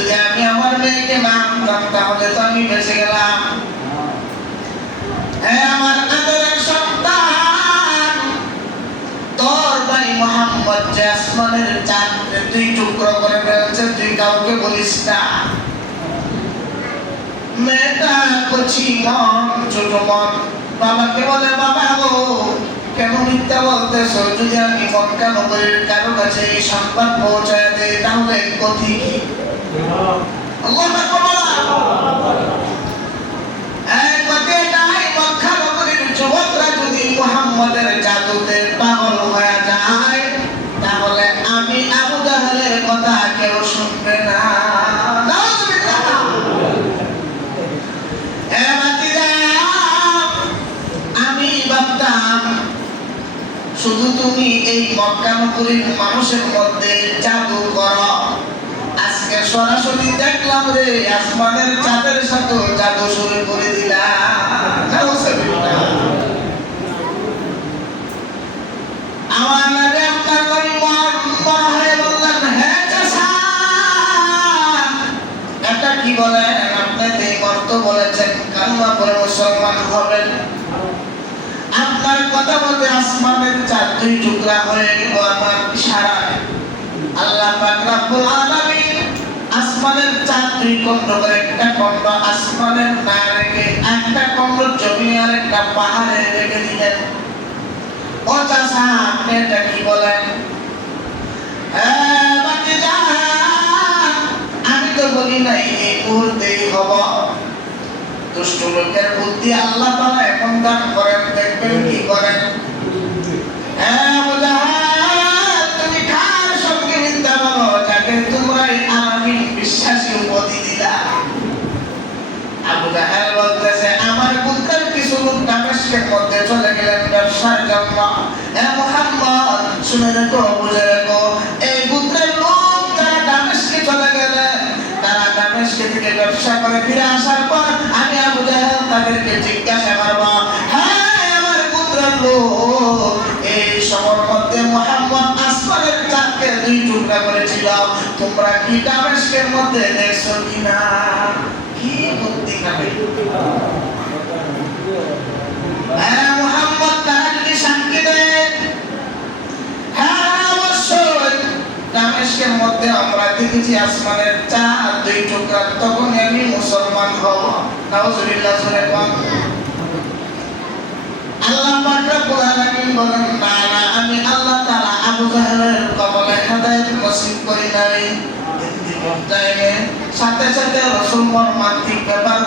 যদি আমি আমার মেয়েকে না আনতাম তাহলে তো আমি বেঁচে গেলাম। হ্যাঁ আমার আদরের সন্তান, তোর ভাই মোহাম্মদ যে আসমানের চাঁদকে তুই টুকরো করে ফেলছে, তুই কাউকে বলিস না। মেয়েটা কচি মন, ছোট মন, বাবাকে বলে বাবা গো কেন মিথ্যা বলতেছো? যদি আমি মক্কা নগরীর কারো কাছে এই সংবাদ পৌঁছায় দেই তাহলে ক্ষতি কি? আল্লাহু আকবার। মক্কা নগরীর যুবকরা যদি মুহাম্মদের জাদুতে পাগল হয়ে যায় তাহলে আমি আবু জাহেলের কথা কেউ শুনবে না। আমি ভাবতাম শুধু তুমি এই মক্কা নগরীর মানুষের মধ্যে জাদু করো, আজকে সরাসরি দেখলাম রে আসমানের চাঁদের সাথে জাদু শুরু করে দিলাম। আমার নবী আপনার নবী মনে বললেন হে চাচা এটা কি বলেন? আপনি এই মর্ত বলেছেন কালিমা পড়ে মুসলমান হবেন, আপনার কথা বলতে আসমানের চাঁদ দুই টুকরা হয়ে গেল আমার ইশারায়। আল্লাহ পাক রব্বুল আলামিন আসমানের চাঁদ দুই খণ্ড করে একটা খণ্ড আসমানের না রেখে একটা খণ্ড জমিনে আর একটা পাহাড়ে রেখে দিলেন। ও চাচা আপনি এটা কি বলেন? আমি তো বলি নাই এই মুহূর্তেই হব। দুষ্ট লোকের বুদ্ধি আল্লাহ তাআলা এমন দান করেন, দেখবেন কি করেন। তুমি কার সঙ্গে মিথ্যা বলো যাকে তোমরা আলামিন বিশ্বাসী উপাধি দিলা? আবু জাহেল বলতেছে আমার পুত্রের কিছু লোক দামেস্কের মধ্যে চলে গেলেন ব্যবসার জন্য। মুহাম্মদ শুনে রেখো, বুঝে রেখো, এই পুত্রের লোক যারা দামেস্কে চলে গেলেন তারা দামেস্কে থেকে ব্যবসা করে ফিরে আসার পর আমি আবু জাহেল তাদেরকে জিজ্ঞাসা করব, হ্যাঁ আমার পুত্রের লোক এই সময়ের মধ্যে মুহাম্মদ আসমানের চাঁদকে দুই টুকরা করেছিল, তোমরা কি দামেস্কের মধ্যে দেখছো কিনা? কি বুদ্ধি খাবে মুহাম্মদ তারা যদি সাক্ষী দেন, হ্যাঁ অবশ্যই দামেস্কের মধ্যে আমরা দেখেছি আসমানের চাঁদ দুই টুকরা, তখন আমি মুসলমান হব। নাউজুবিল্লাহ সুরে পাক। আল্লাহ পাক রব্বুল আলামিন বলেন না না আমি আল্লাহ তাআলা আবু জাহেলের কবলে হেদায়েত নসিব করি নাই। সাথে সাথে রাসূল মর্মান্তিক ব্যাপার